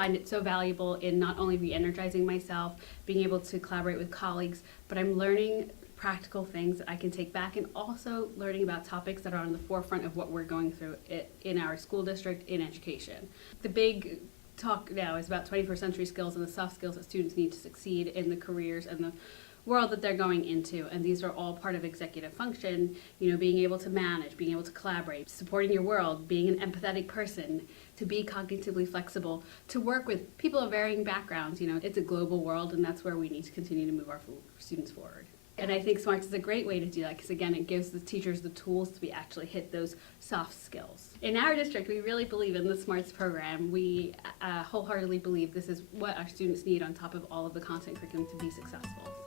find it so valuable in not only re-energizing myself, being able to collaborate with colleagues, but I'm learning practical things that I can take back, and also learning about topics that are on the forefront of what we're going through in our school district in education. The big talk now is about 21st century skills and the soft skills that students need to succeed in the careers and the world that they're going into, and these are all part of executive function. Being able to manage, being able to collaborate, supporting your world, being an empathetic person, to be cognitively flexible, to work with people of varying backgrounds. It's a global world, and that's where we need to continue to move our students forward. And I think SMARTS is a great way to do that, because again, it gives the teachers the tools to actually hit those soft skills. In our district, we really believe in the SMARTS program. We wholeheartedly believe this is what our students need on top of all of the content curriculum to be successful.